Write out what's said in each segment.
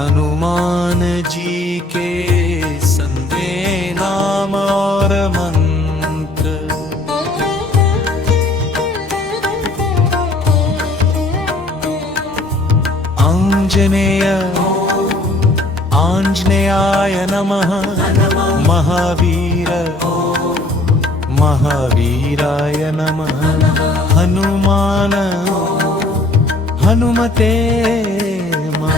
हनुमान जी के संगे नाम और मंत्र, आंजनेय आंजनेयाय नमः, महावीर महावीराय नमः, हनुमान हनुमते नमः।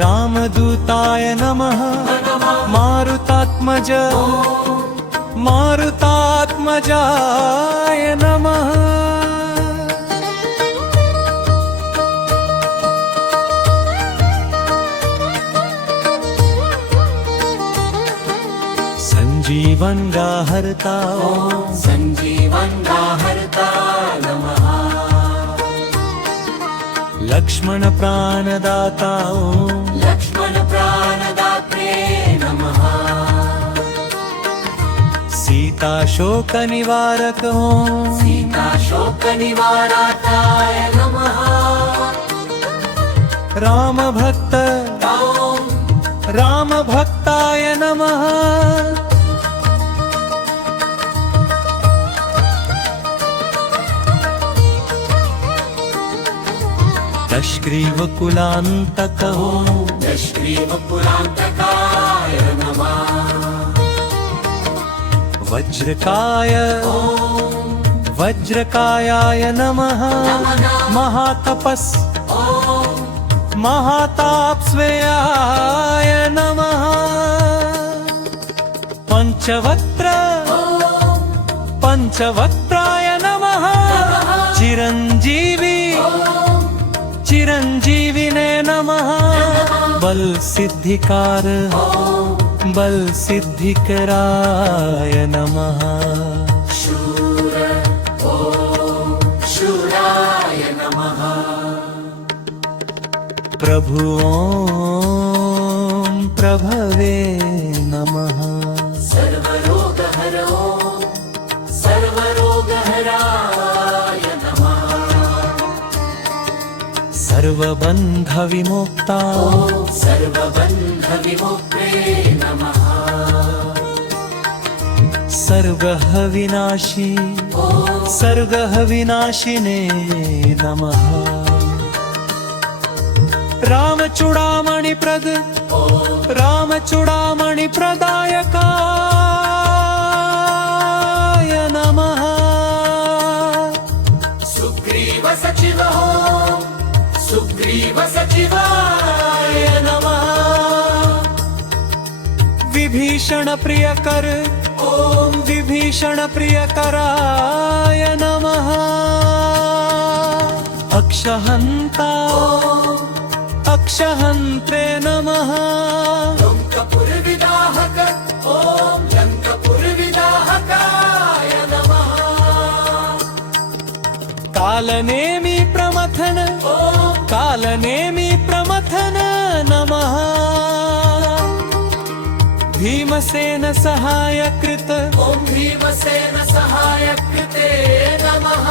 रामदूताय नमः, मारुतात्मज मारुतात्मजाय नमः। संजीवन हरता संजीवन हरता नमः। लक्ष्मण प्राणदाता लक्ष्मण प्राणदात्रे नमः। सीता शोक निवारक सीता शोक निवारकाय नमः। राम भक्ताय नमः। दशग्रीवकुलान्तक दशग्रीवकुलान्तकाय नमः। वज्रकायाय नमः, महाताप्स्वेयाय नमः। पंचवक्त्राय नमः, चिरंजीविने नमः। बलसिद्धिकराय नमः। शूराय नमः। प्रभवे नमः। सर्वरोगहराय नमः। सर्वबन्धविमुक्ते नमः। सर्गः नमः। रामचूडामणिप्रदायकाय नमः। सुग्रीव सचिवाय नमः। विभीषण प्रियकराय नमः। अक्षहन्त्रे नमः। लङ्कपुरविदाहकाय नमः। कालनेमि प्रमथन नमः। भीमसेन सहायकृत भीमसेनसहायकृते नमः।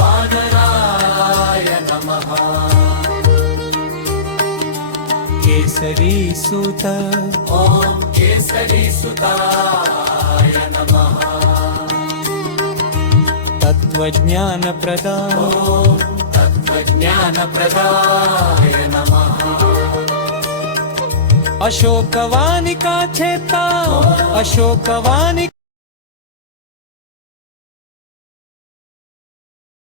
वानराय नमः। केसरीसुताय नमः। तत्त्वज्ञानप्रदाय नमः। अशोकवानिका